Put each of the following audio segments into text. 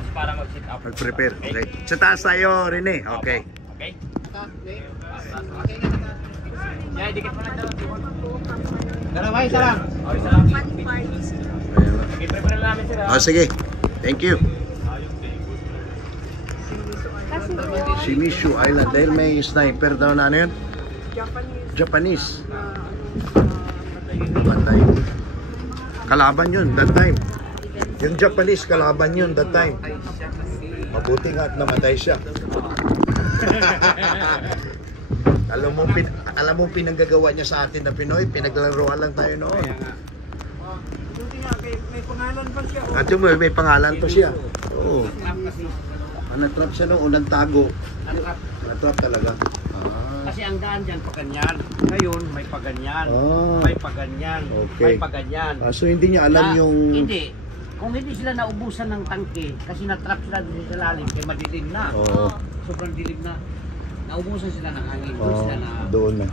minutes para mag-sit up. Mag-prepare. Okay. Sa taas tayo, Rene. Okay. Okay? Yeah, dikit mo lang daw. Dalawa, isa lang. Oh, isa lang. Sige, prepare na namin sila. Oh, sige. Thank you. Shimizu Island. Dahil may sniper daw na ano yun? Japanese. Patay. Kalaban yun that time. Yung Japanese kalaban yun that time. Mabuti nga at namatay siya. alam mo pinanggagawa niya sa atin na Pinoy, pinaglaruan lang tayo noon. May pangalan pa siya. At yung may pangalan pa siya. Oo. Natrap siya nung unang tago. Natrap talaga. Kasi ang daan dyan paganyan. Ngayon may paganyan. Ah. May paganyan. Okay. May paganyan. So hindi niya alam yung... Hindi. Kung hindi sila naubusan ng tangke, kasi natrap sila doon sa lalim, kaya madilim na. Oo. Sobrang dilim na. Naubusan sila ng hangin. Doon sila na... Doon na.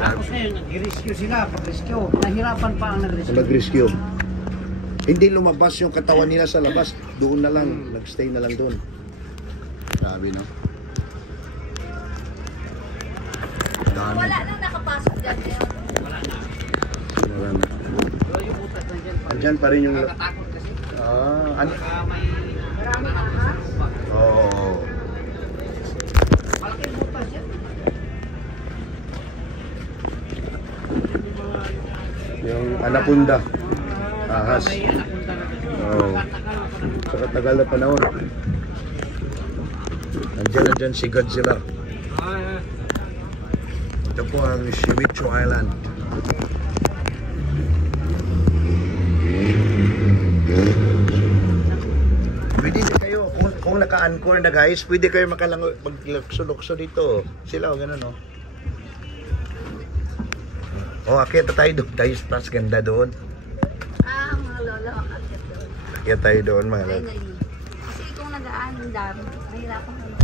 Tapos ngayon, nag-rescue sila. Pag-rescue, nahirapan pa ang nag-rescue. Nag-rescue. Hindi lumabas yung katawan nila sa labas. Doon na lang. Nag-stay na lang doon. Grabe, no? Wala nang nakapasok dyan ngayon. Wala na. Wala na. Pero yung butas na dyan. Andyan pa rin yung... Nakakatakot kasi. Ano? May... Maraming ahas. Oo. Malaking butas yan. Yung anaconda. Ahas. May anaconda na dyan. Oo. Sa katagal na panahon. Andyan si Godzilla. Ito po ang Shimizu Island. Pwede kayo, kung naka-anchor na guys, pwede kayo maglukso-lukso dito. Sila o gano'n o. Akit tayo doon. Tayo mas ganda doon. Mga lolo ang akit doon. Akit tayo doon mga lolo. Finally. Kasi kung nagaan, ang dami. Mahirapan ka